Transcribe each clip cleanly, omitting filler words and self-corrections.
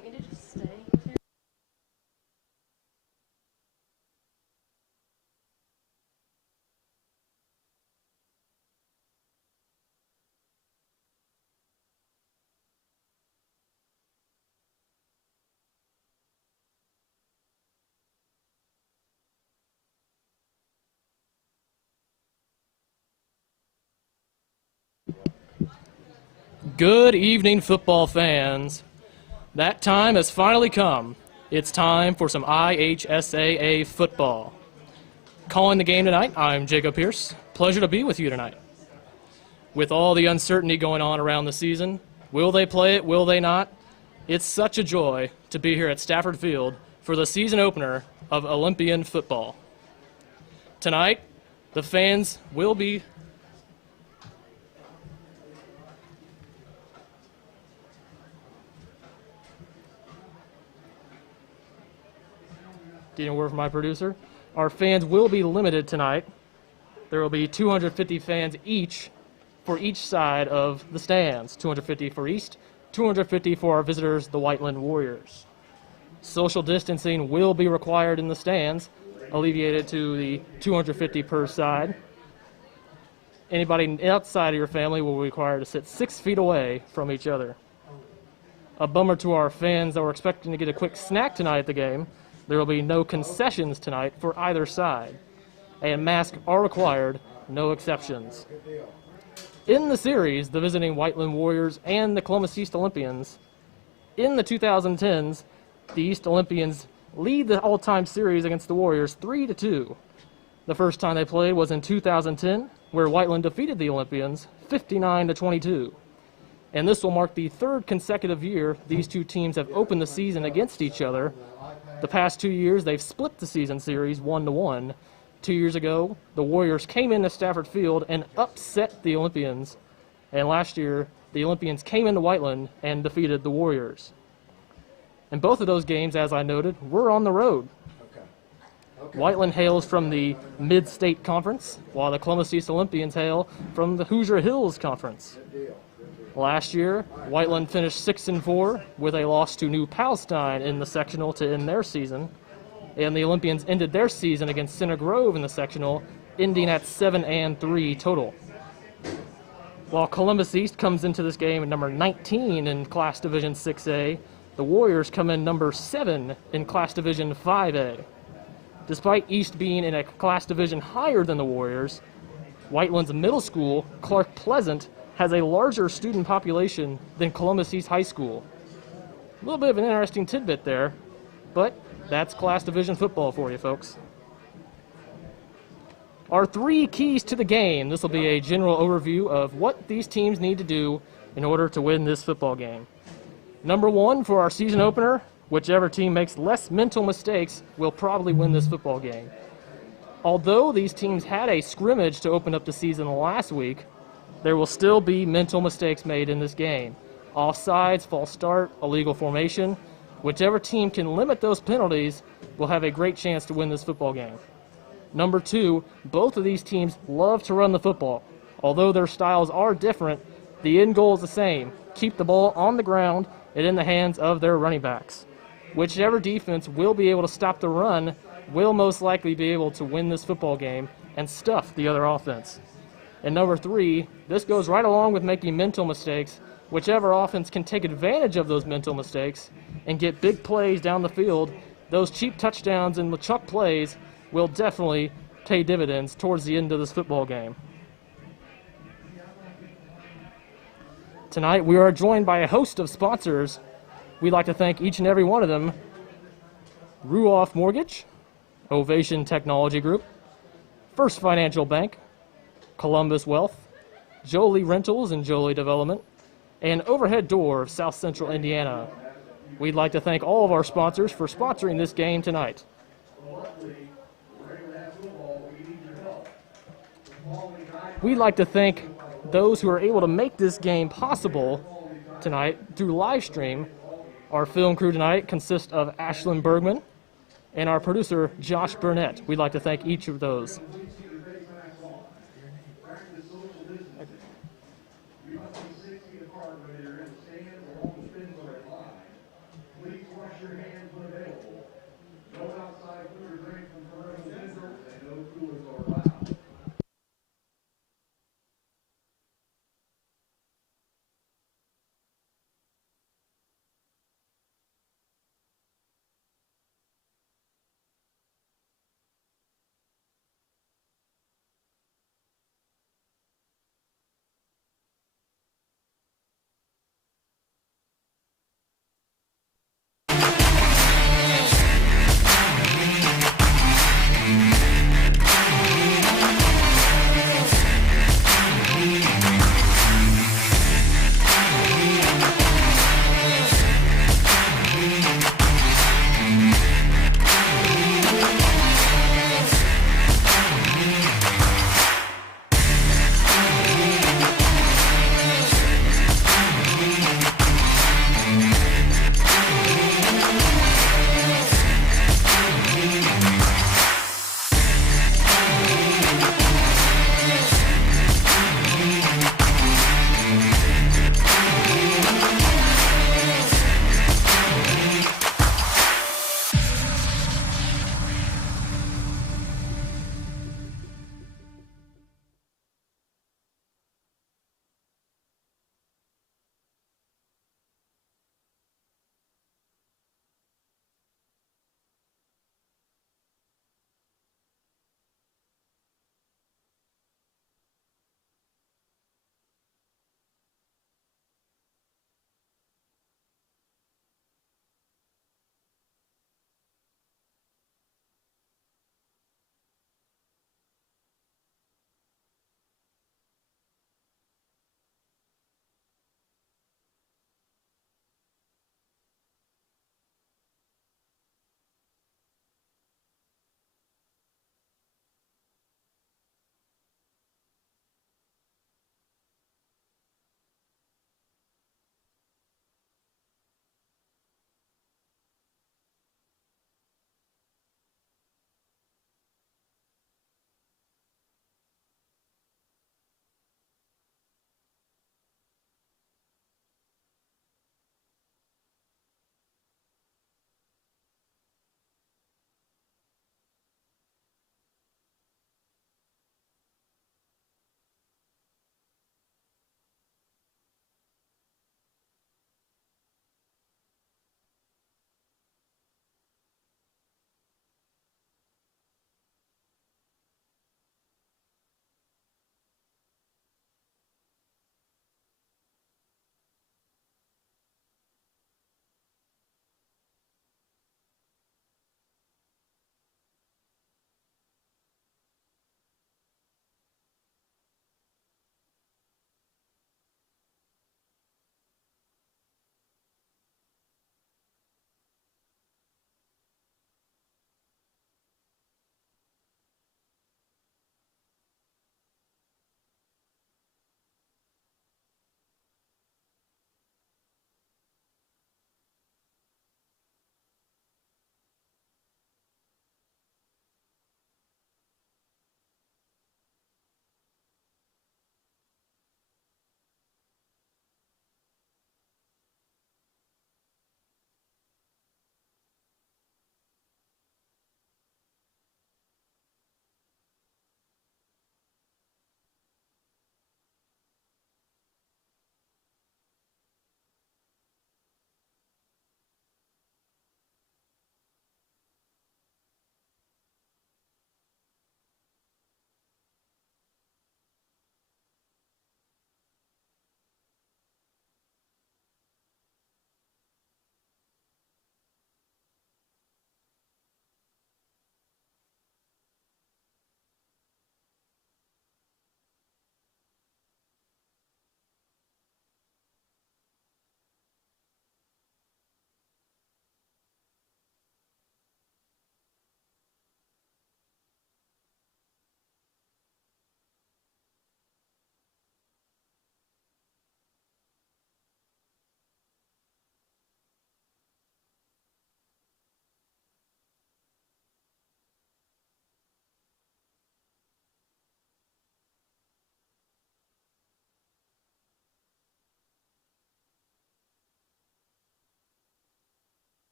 want me to just stay? Good evening, football fans. That time has finally come. It's time for some IHSAA football. Calling the game tonight, I'm Jacob Pierce. Pleasure to be with you tonight. With all the uncertainty going on around the season, will they play it, will they not? It's such a joy to be here at Stafford Field for the season opener of Olympian football. Tonight, the fans will be getting a word from my producer. Our fans will be limited tonight. There will be 250 fans each for each side of the stands. 250 for East, 250 for our visitors, the Whiteland Warriors. Social distancing will be required in the stands, alleviated to the 250 per side. Anybody outside of your family will be required to sit 6 feet away from each other. A bummer to our fans that were expecting to get a quick snack tonight at the game. There will be no concessions tonight for either side, and masks are required, no exceptions. In the series, the visiting Whiteland Warriors and the Columbus East Olympians, in the 2010s, the East Olympians lead the all-time series against the Warriors 3-2. The first time they played was in 2010, where Whiteland defeated the Olympians 59-22. And this will mark the third consecutive year these two teams have opened the season against each other. The past 2 years, they've split the season series 1-1. 2 years ago, the Warriors came into Stafford Field and upset the Olympians. And last year, the Olympians came into Whiteland and defeated the Warriors. And both of those games, as I noted, were on the road. Whiteland hails from the Mid-State Conference, while the Columbus East Olympians hail from the Hoosier Hills Conference. Last year, Whiteland finished 6-4 with a loss to New Palestine in the sectional to end their season, and the Olympians ended their season against Center Grove in the sectional, ending at 7-3 total. While Columbus East comes into this game at number 19 in Class Division 6A, the Warriors come in number 7 in Class Division 5A. Despite East being in a class division higher than the Warriors, Whiteland's middle school, Clark Pleasant, has a larger student population than Columbus East High School. A little bit of an interesting tidbit there, but that's class division football for you folks. Our 3 keys to the game. This will be a general overview of what these teams need to do in order to win this football game. Number 1 for our season opener, whichever team makes less mental mistakes will probably win this football game. Although these teams had a scrimmage to open up the season last week, there will still be mental mistakes made in this game. Offsides, false start, illegal formation. Whichever team can limit those penalties will have a great chance to win this football game. Number 2, both of these teams love to run the football. Although their styles are different, the end goal is the same. Keep the ball on the ground and in the hands of their running backs. Whichever defense will be able to stop the run will most likely be able to win this football game and stuff the other offense. And number 3, this goes right along with making mental mistakes. Whichever offense can take advantage of those mental mistakes and get big plays down the field, those cheap touchdowns and LeChuck plays will definitely pay dividends towards the end of this football game. Tonight, we are joined by a host of sponsors. We'd like to thank each and every one of them. Ruoff Mortgage, Ovation Technology Group, First Financial Bank, Columbus Wealth, Jolie Rentals and Jolie Development, and Overhead Door of South Central Indiana. We'd like to thank all of our sponsors for sponsoring this game tonight. We'd like to thank those who are able to make this game possible tonight through live stream. Our film crew tonight consists of Ashlyn Bergman and our producer, Josh Burnett. We'd like to thank each of those.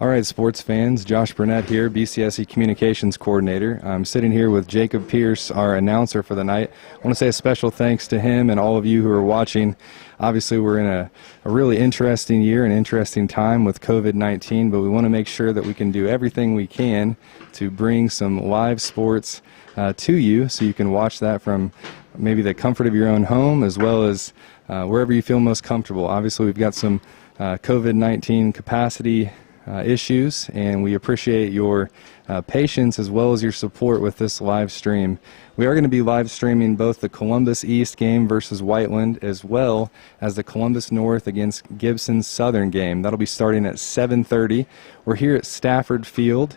All right, sports fans, Josh Burnett here, BCSE Communications Coordinator. I'm sitting here with Jacob Pierce, our announcer for the night. I want to say a special thanks to him and all of you who are watching. Obviously, we're in a really interesting year, an interesting time with COVID-19, but we want to make sure that we can do everything we can to bring some live sports to you so you can watch that from maybe the comfort of your own home as well as wherever you feel most comfortable. Obviously, we've got some COVID-19 capacity issues, and we appreciate your patience as well as your support with this live stream. We are going to be live streaming both the Columbus East game versus Whiteland as well as the Columbus North against Gibson Southern game. That'll be starting at 7:30. We're here at Stafford Field.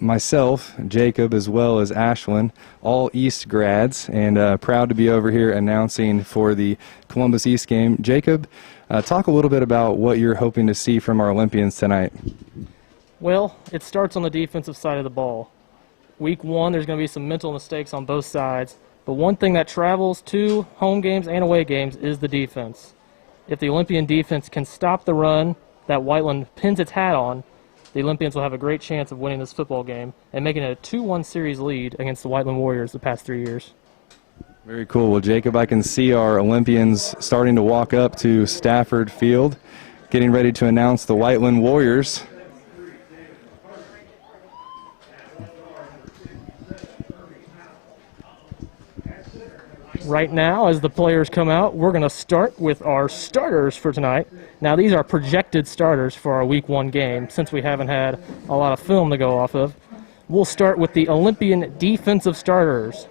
Myself, Jacob, as well as Ashlyn, all East grads, and proud to be over here announcing for the Columbus East game. Jacob, talk a little bit about what you're hoping to see from our Olympians tonight. Well, it starts on the defensive side of the ball. Week one, there's going to be some mental mistakes on both sides, but one thing that travels to home games and away games is the defense. If the Olympian defense can stop the run that Whiteland pins its hat on, the Olympians will have a great chance of winning this football game and making it a 2-1 series lead against the Whiteland Warriors the past 3 years. Very cool. Well, Jacob, I can see our Olympians starting to walk up to Stafford Field, getting ready to announce the Whiteland Warriors. Right now, as the players come out, we're going to start with our starters for tonight. Now, these are projected starters for our Week 1 game, since we haven't had a lot of film to go off of. We'll start with the Olympian defensive starters.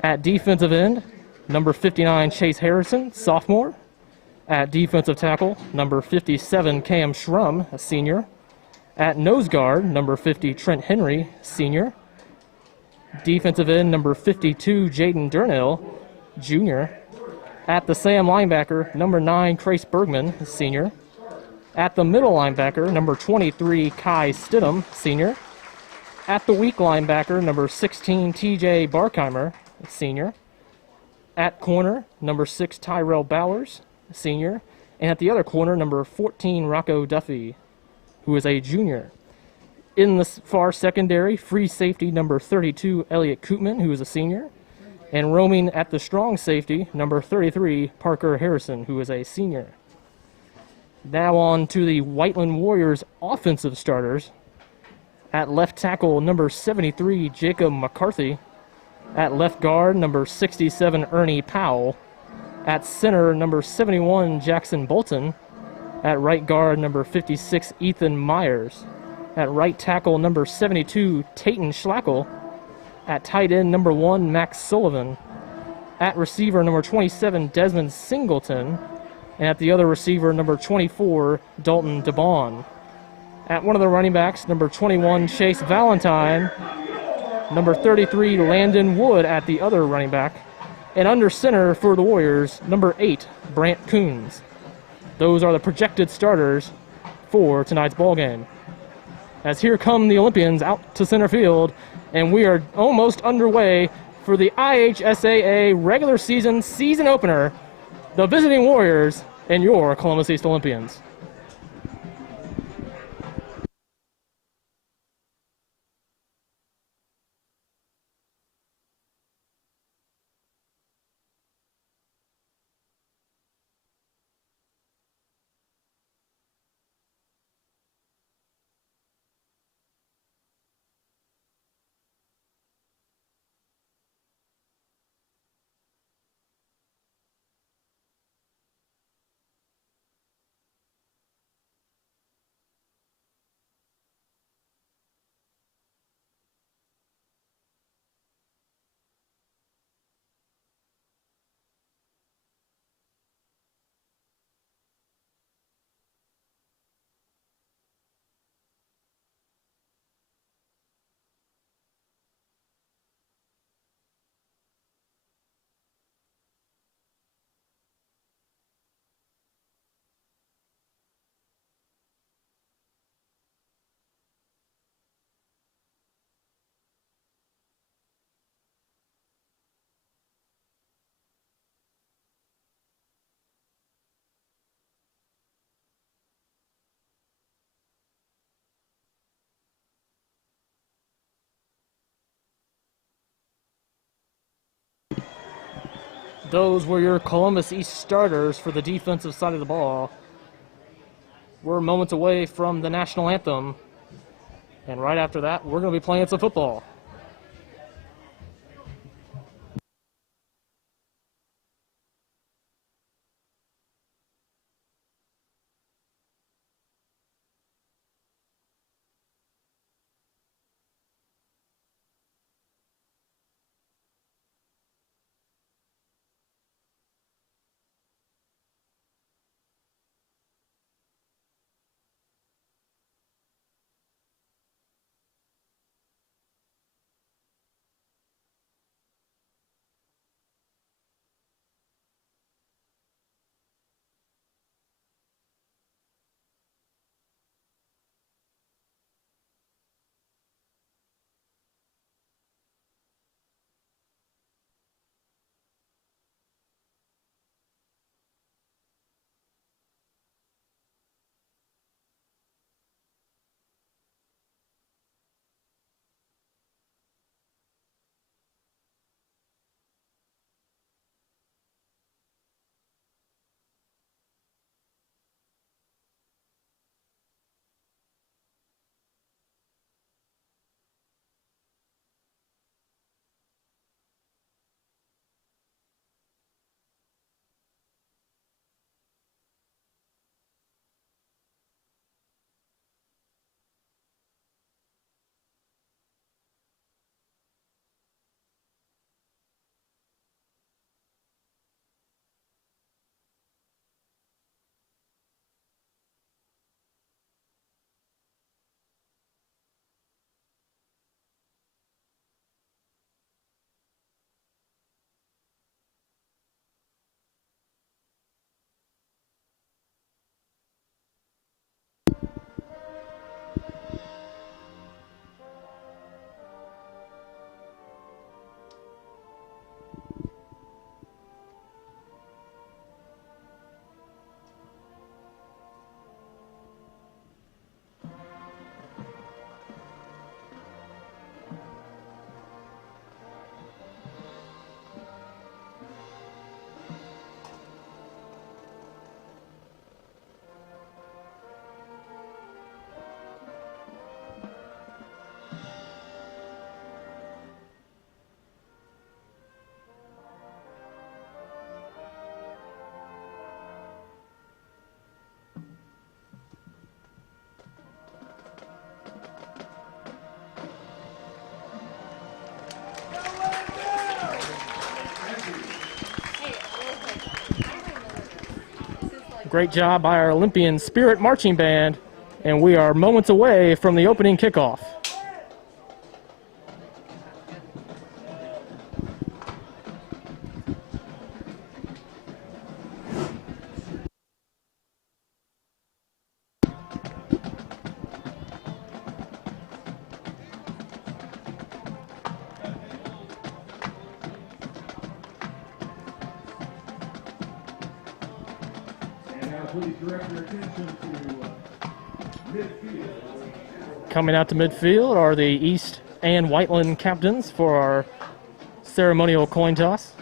At defensive end, number 59, Chase Harrison, sophomore. At defensive tackle, number 57, Cam Schrum, a senior. At nose guard, number 50, Trent Henry, senior. Defensive end, number 52, Jaden Durnell, junior. At the Sam linebacker, number 9, Trace Bergman, senior. At the middle linebacker, number 23, Kai Stidham, senior. At the weak linebacker, number 16, TJ Barkheimer, senior. At corner, number 6, Tyrell Bowers, senior. And at the other corner, number 14, Rocco Duffy, who is a junior. In the far secondary, free safety, number 32, Elliot Koopman, who is a senior. And roaming at the strong safety, number 33, Parker Harrison, who is a senior. Now on to the Whiteland Warriors offensive starters. At left tackle, number 73, Jacob McCarthy. At left guard, number 67, Ernie Powell. At center, number 71, Jackson Bolton. At right guard, number 56, Ethan Myers. At right tackle, number 72, Tayton Schlackle. At tight end, number 1, Max Sullivan. At receiver, number 27, Desmond Singleton. And at the other receiver, number 24, Dalton DeBon. At one of the running backs, number 21, Chase Valentine. Number 33, Landon Wood at the other running back. And under center for the Warriors, number 8, Brant Coons. Those are the projected starters for tonight's ball game. As here come the Olympians out to center field, and we are almost underway for the IHSAA regular season opener, the visiting Warriors and your Columbus East Olympians. Those were your Columbus East starters for the defensive side of the ball. We're moments away from the national anthem. And right after that, we're going to be playing some football. Great job by our Olympian Spirit Marching Band, and we are moments away from the opening kickoff. Coming out to midfield are the East and Whiteland captains for our ceremonial coin toss.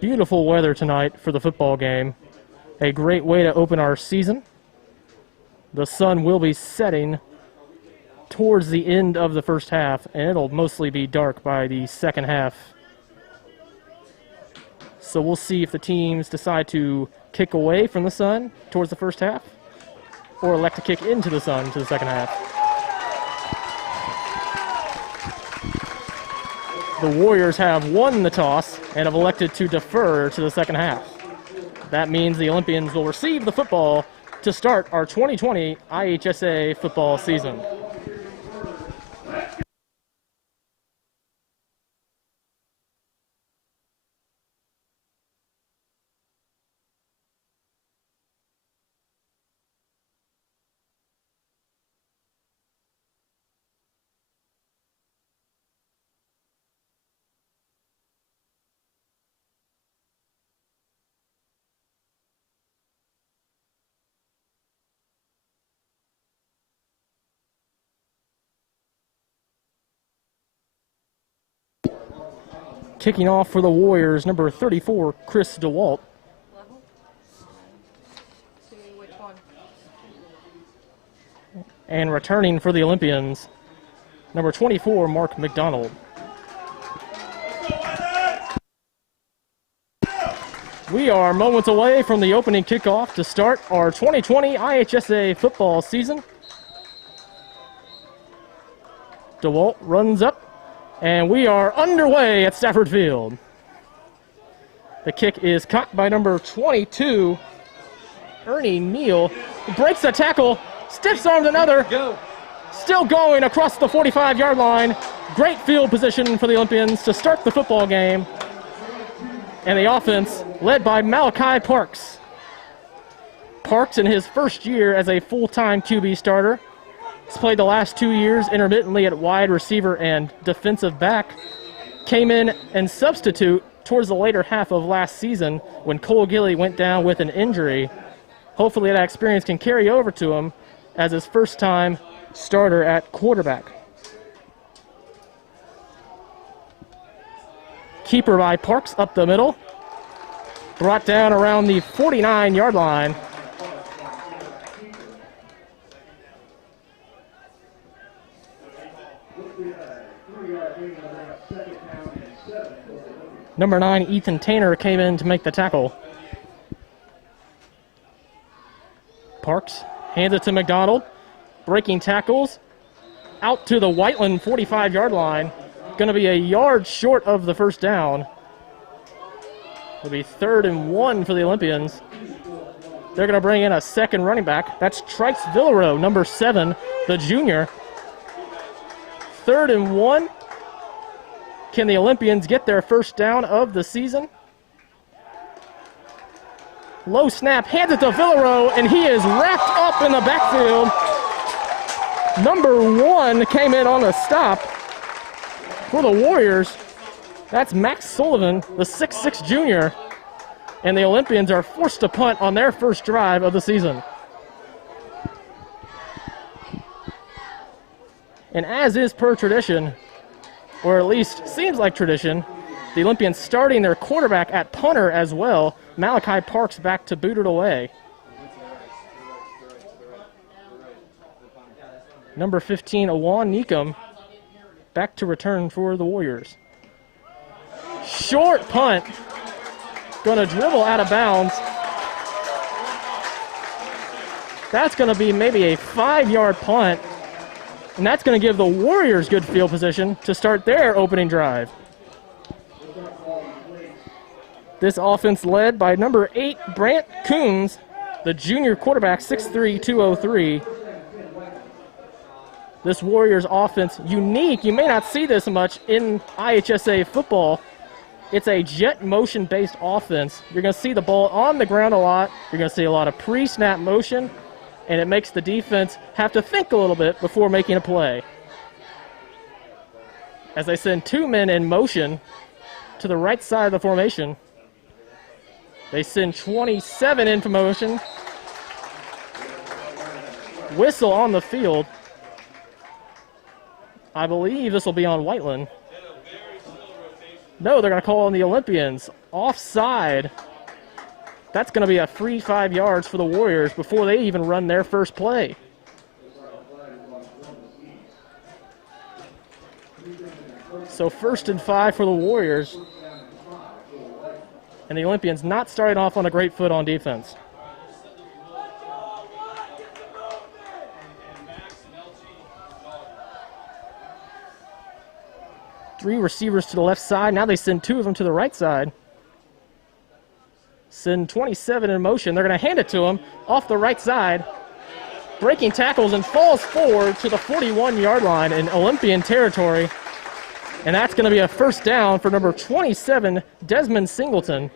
Beautiful weather tonight for the football game. A great way to open our season. The sun will be setting towards the end of the first half, and it'll mostly be dark by the second half. So we'll see if the teams decide to kick away from the sun towards the first half or elect to kick into the sun to the second half. The Warriors have won the toss and have elected to defer to the second half. That means the Olympians will receive the football to start our 2020 IHSA football season. Kicking off for the Warriors, number 34, Chris DeWalt. And returning for the Olympians, number 24, Mark McDonald. We are moments away from the opening kickoff to start our 2020 IHSA football season. DeWalt runs up, and we are underway at Stafford Field. The kick is caught by number 22, Ernie Neal, who breaks the tackle, stiff arms another. Go. Still going across the 45-yard line. Great field position for the Olympians to start the football game. And the offense led by Malachi Parks. Parks in his first year as a full-time QB starter. He's played the last 2 years intermittently at wide receiver and defensive back. Came in and substitute towards the later half of last season when Cole Gilly went down with an injury. Hopefully that experience can carry over to him as his first-time starter at quarterback. Keeper by Parks up the middle. Brought down around the 49-yard line. Number 9, Ethan Tanner, came in to make the tackle. Parks hands it to McDonald. Breaking tackles. Out to the Whiteland 45-yard line. Going to be a yard short of the first down. It'll be 3rd and 1 for the Olympians. They're going to bring in a second running back. That's Trice Villaro, number 7, the junior. 3rd and 1. Can the Olympians get their first down of the season? Low snap, hands it to Villaro, and he is wrapped up in the backfield. Number 1 came in on a stop for the Warriors. That's Max Sullivan, the 6'6 junior. And the Olympians are forced to punt on their first drive of the season. And as is per tradition, or at least seems like tradition, the Olympians starting their quarterback at punter as well. Malachi Parks back to boot it away. Number 15, Awan Neekum, back to return for the Warriors. Short punt. Going to dribble out of bounds. That's going to be maybe a 5-yard punt. And that's going to give the Warriors good field position to start their opening drive. This offense led by number 8, Brant Coons, the junior quarterback, 6'3", 203. This Warriors offense, unique. You may not see this much in IHSA football. It's a jet motion-based offense. You're going to see the ball on the ground a lot. You're going to see a lot of pre-snap motion, and it makes the defense have to think a little bit before making a play. As they send 2 men in motion to the right side of the formation, they send 27 in motion. Whistle on the field. I believe this will be on Whiteland. No, they're going to call on the Olympians. Offside. That's going to be a free 5 yards for the Warriors before they even run their first play. So 1st and 5 for the Warriors. And the Olympians not starting off on a great foot on defense. 3 receivers to the left side. Now they send 2 of them to the right side. Send 27 in motion. They're going to hand it to him off the right side. Breaking tackles and falls forward to the 41-yard line in Olympian territory. And that's going to be a first down for number 27, Desmond Singleton.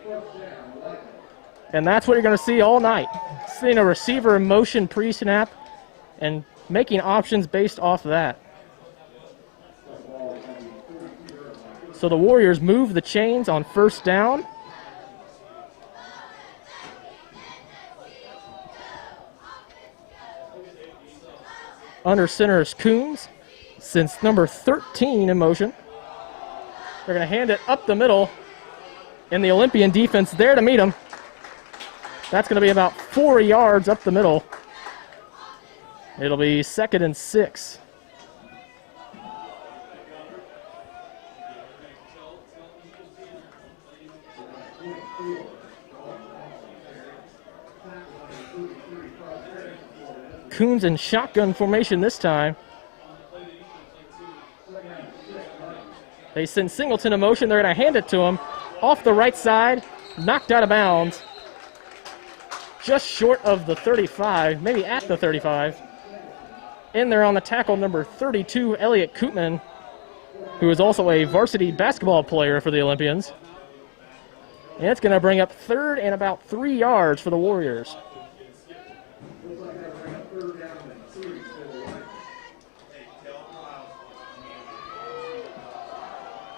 And that's what you're going to see all night. Seeing a receiver in motion pre-snap and making options based off of that. So the Warriors move the chains on first down. Under center is Coons, since number 13 in motion. They're going to hand it up the middle, and the Olympian defense there to meet him. That's going to be about 4 yards up the middle. It'll be 2nd and 6. Coons in shotgun formation this time. They send Singleton in motion. They're going to hand it to him off the right side, knocked out of bounds. Just short of the 35, maybe at the 35. In there on the tackle, number 32, Elliot Koopman, who is also a varsity basketball player for the Olympians. And it's going to bring up 3rd and about 3 yards for the Warriors.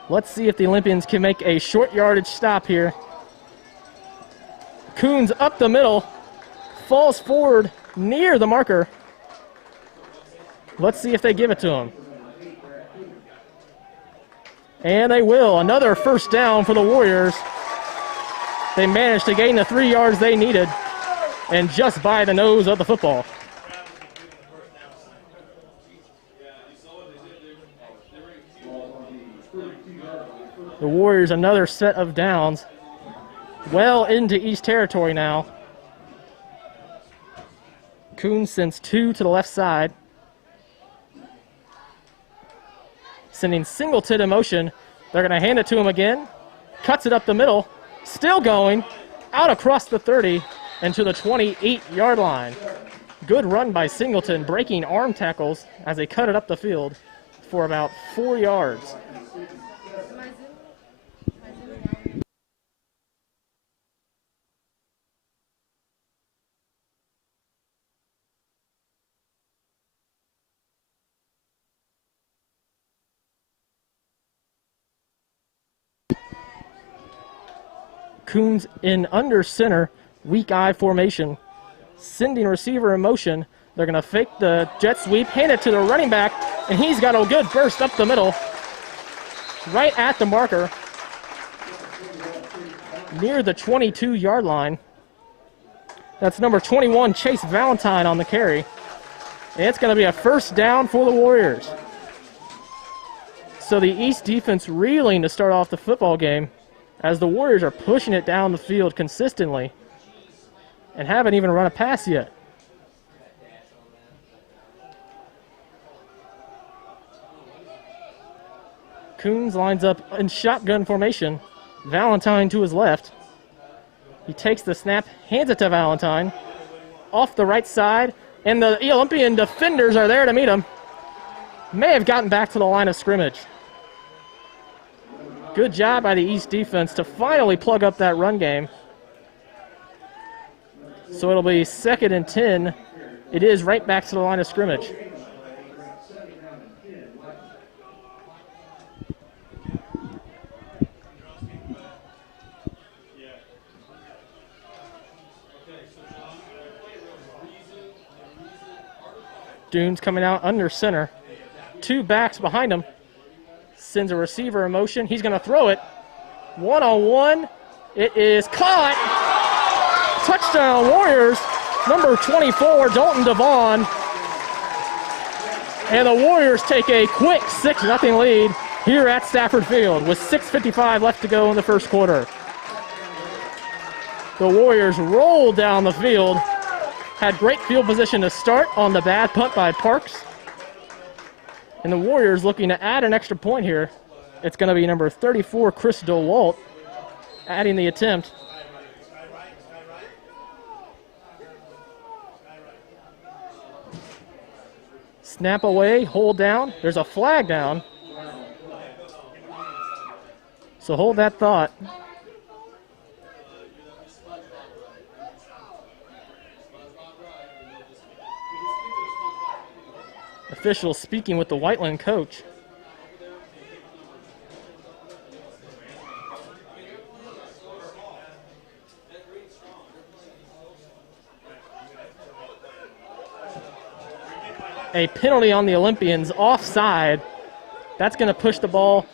Let's see if the Olympians can make a short yardage stop here. Coons up the middle, falls forward near the marker. Let's see if they give it to him. And they will. Another first down for the Warriors. They managed to gain the 3 yards they needed, and just by the nose of the football. The Warriors another set of downs. Well into East Territory now. Coons sends 2 to the left side. Sending Singleton in motion. They're going to hand it to him again. Cuts it up the middle. Still going. Out across the 30 and to the 28-yard line. Good run by Singleton, breaking arm tackles as they cut it up the field for about 4 yards. Coons in under center, weak eye formation. Sending receiver in motion. They're going to fake the jet sweep, hand it to the running back, and he's got a good burst up the middle. Right at the marker. Near the 22-yard line. That's number 21, Chase Valentine on the carry. And it's going to be a first down for the Warriors. So the East defense reeling to start off the football game, as the Warriors are pushing it down the field consistently and haven't even run a pass yet. Coons lines up in shotgun formation. Valentine to his left. He takes the snap, hands it to Valentine. Off the right side, and the Olympian defenders are there to meet him. May have gotten back to the line of scrimmage. Good job by the East defense to finally plug up that run game. So it'll be 2nd and 10. It is right back to the line of scrimmage. Dunes coming out under center. 2 backs behind him. Sends a receiver in motion. He's going to throw it. 1-on-1. It is caught. Touchdown Warriors. Number 24, Dalton Devon. And the Warriors take a quick 6-0 lead here at Stafford Field with 6:55 left to go in the first quarter. The Warriors rolled down the field. Had great field position to start on the bad punt by Parks. And the Warriors looking to add an extra point here It's going to be number 34, Chris DeWalt, adding the attempt. Snap away, hold down. There's a flag down. So hold that thought. Official speaking with the Whiteland coach. A penalty on the Olympians, offside. That's going to push the ball.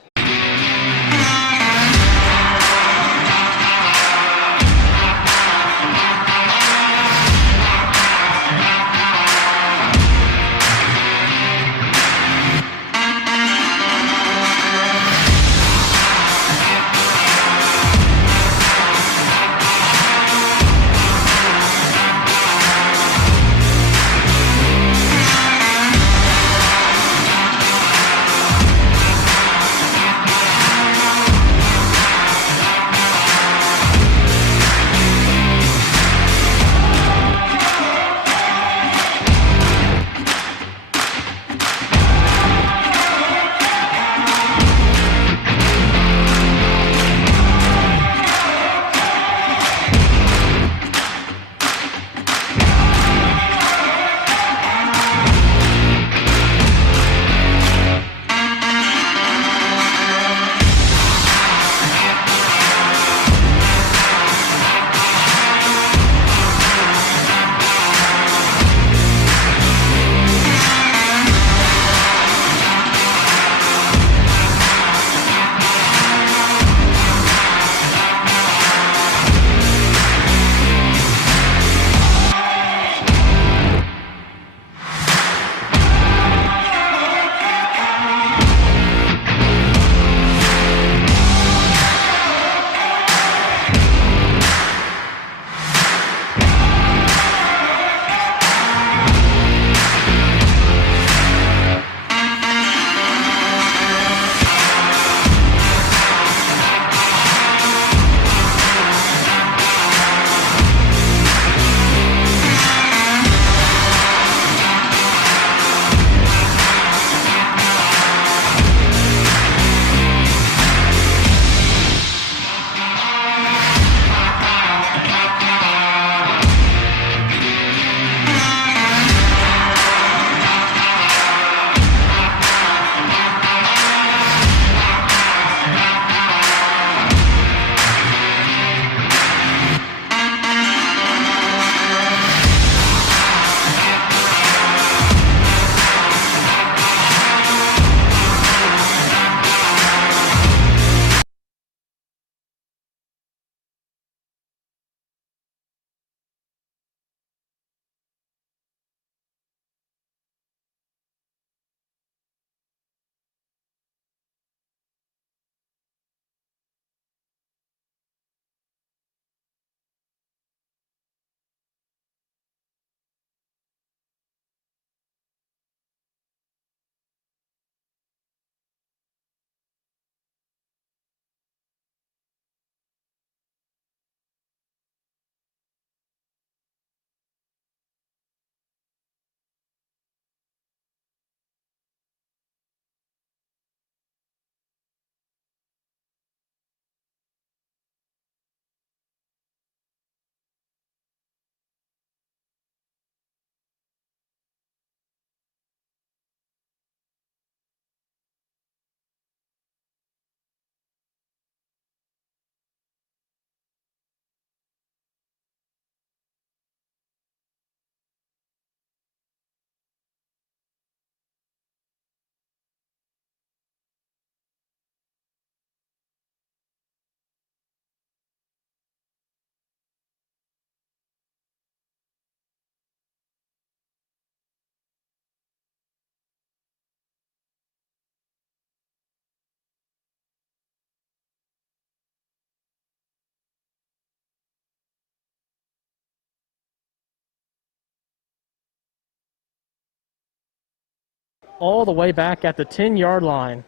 All the way back at the 10-yard line.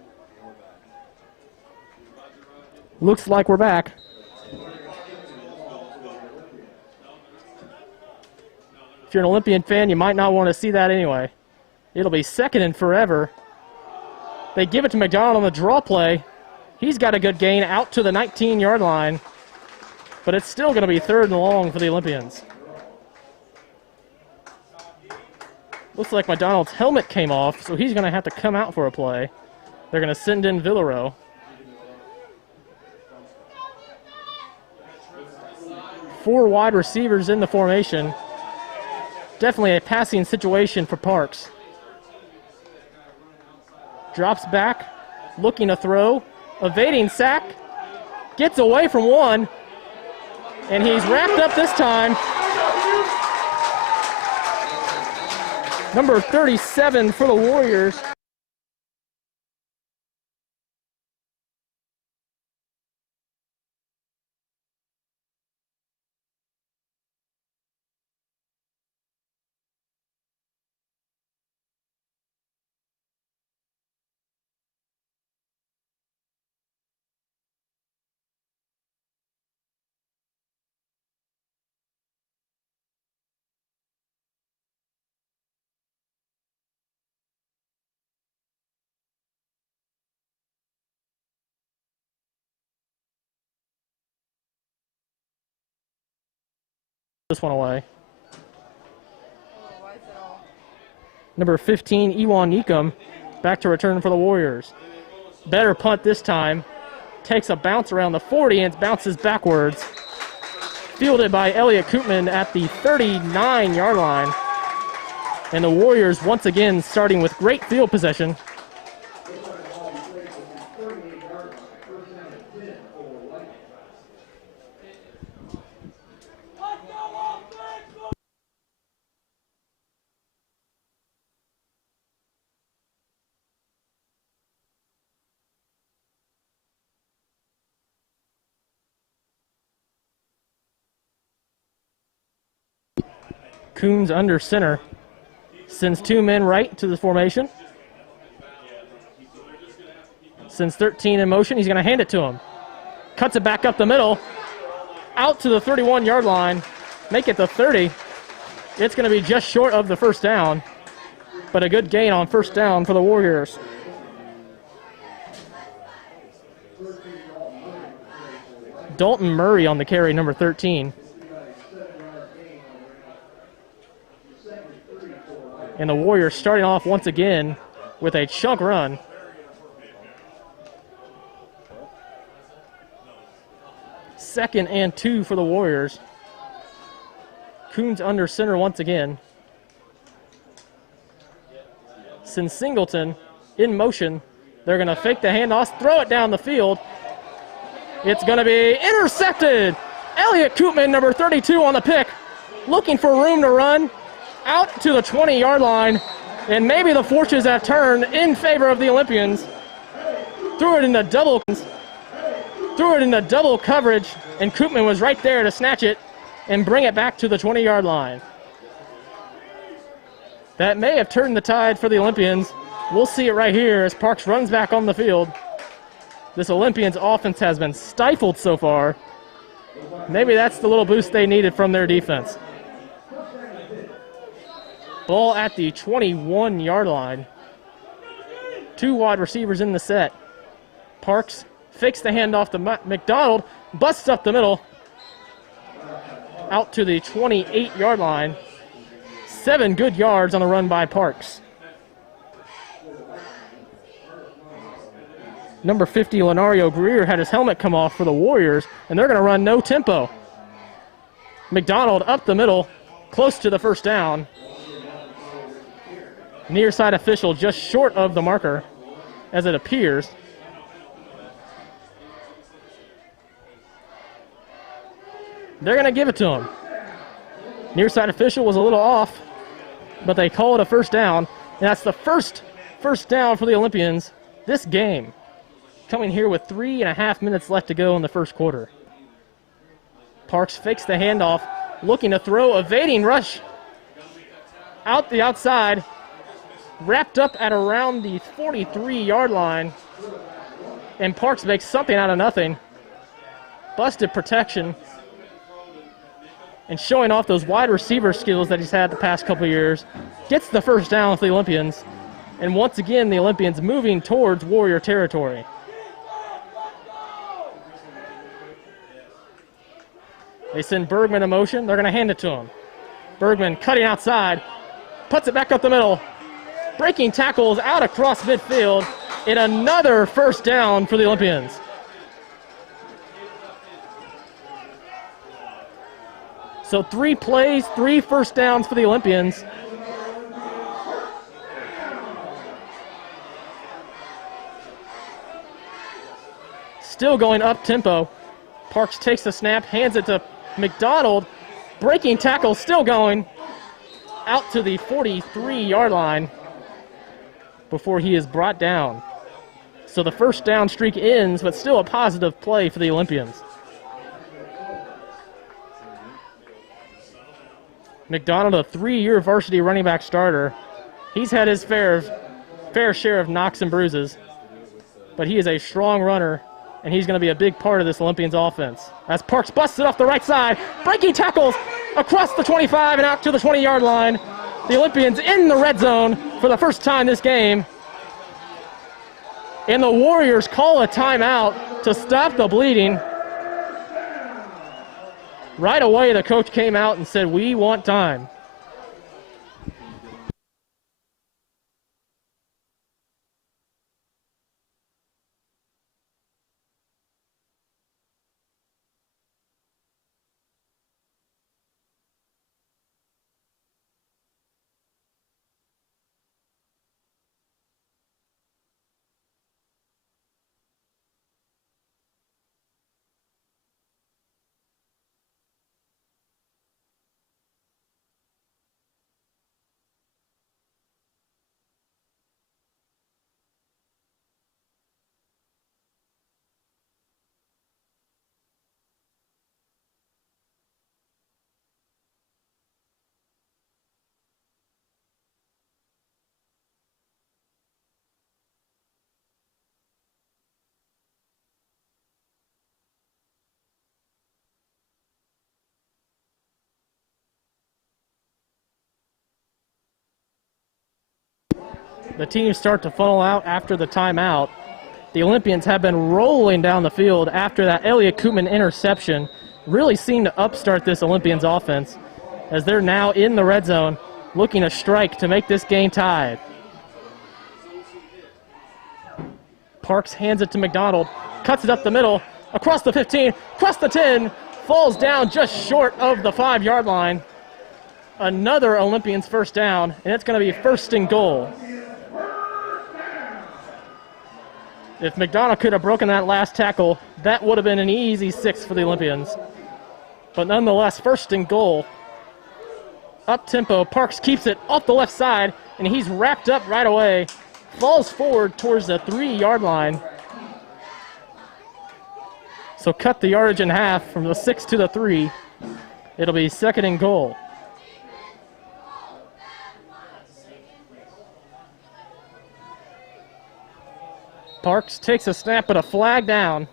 Looks like we're back. If you're an Olympian fan, you might not want to see that anyway. It'll be second and forever. They give it to McDonald on the draw play. He's got a good gain out to the 19-yard line, but it's still going to be third and long for the Olympians. Looks like McDonald's helmet came off, so he's going to have to come out for a play. They're going to send in Villaro. Four wide receivers in the formation. Definitely a passing situation for Parks. Drops back, looking to throw, evading sack, gets away from one, and he's wrapped up this time. Number 37 for the Warriors. This one away. Number 15, Ewan Neekum, back to return for the Warriors. Better punt this time. Takes a bounce around the 40 and bounces backwards. Fielded by Elliot Koopman at the 39-yard line. And the Warriors once again starting with great field possession. Coons under center. Sends two men right to the formation. Sends 13 in motion. He's going to hand it to him. Cuts it back up the middle. Out to the 31-yard line. Make it the 30. It's going to be just short of the first down. But a good gain on first down for the Warriors. Dalton Murray on the carry, number 13. And the Warriors starting off once again with a chunk run. Second and 2 for the Warriors. Coons under center once again. Since Singleton in motion, they're going to fake the handoff, throw it down the field. It's going to be intercepted. Elliot Koopman, number 32 on the pick, looking for room to run. Out to the 20-yard line, and maybe the fortunes have turned in favor of the Olympians. Threw it into double coverage, and Koopman was right there to snatch it and bring it back to the 20-yard line. That may have turned the tide for the Olympians. We'll see it right here as Parks runs back on the field. This Olympians offense has been stifled so far. Maybe that's the little boost they needed from their defense. Ball at the 21-yard line. Two wide receivers in the set. Parks fakes the handoff to McDonald, busts up the middle. Out to the 28-yard line. 7 good yards on the run by Parks. Number 50, Lenario Greer, had his helmet come off for the Warriors, and they're going to run no tempo. McDonald up the middle, close to the first down. Near side official just short of the marker, as it appears. They're going to give it to him. Near side official was a little off, but they call it a first down. And that's the first down for the Olympians this game. Coming here with 3.5 minutes left to go in the first quarter. Parks fakes the handoff, looking to throw, evading rush. Out the outside. Wrapped up at around the 43-yard line. And Parks makes something out of nothing. busted protection, and showing off those wide receiver skills that he's had the past couple of years, gets the first down for the Olympians. And once again, the Olympians moving towards Warrior territory. They send Bergman in motion. They're going to hand it to him. Bergman cutting outside, puts it back up the middle. Breaking tackles out across midfield, and another first down for the Olympians. So 3 plays, 3 first downs for the Olympians. Still going up tempo. Parks takes the snap, hands it to McDonald. Breaking tackle still going out to the 43-yard line before he is brought down. So the first down streak ends, but still a positive play for the Olympians. McDonald, a 3-year varsity running back starter. He's had his fair share of knocks and bruises, but he is a strong runner, and he's going to be a big part of this Olympians offense. As Parks busts it off the right side, breaking tackles across the 25 and out to the 20-yard line. The Olympians in the red zone for the first time this game. And the Warriors call a timeout to stop the bleeding. Right away, the coach came out and said, "We want time." The teams start to funnel out after the timeout. The Olympians have been rolling down the field after that Elliott Koopman interception. Really seemed to upstart this Olympians offense as they're now in the red zone looking to strike to make this game tied. Parks hands it to McDonald, cuts it up the middle, across the 15, across the 10, falls down just short of the 5-yard line. Another Olympians first down, and it's going to be first and goal. If McDonald could have broken that last tackle, that would have been an easy 6 for the Olympians. But nonetheless, first and goal. Up tempo, Parks keeps it off the left side, and he's wrapped up right away. Falls forward towards the 3-yard line. So cut the yardage in half from the 6 to the 3. It'll be second and goal. Parks takes a snap, but a flag down.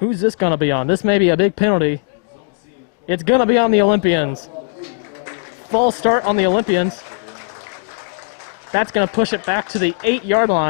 Who's this going to be on? This may be a big penalty. It's going to be on the Olympians. False start on the Olympians. That's going to push it back to the 8-yard line.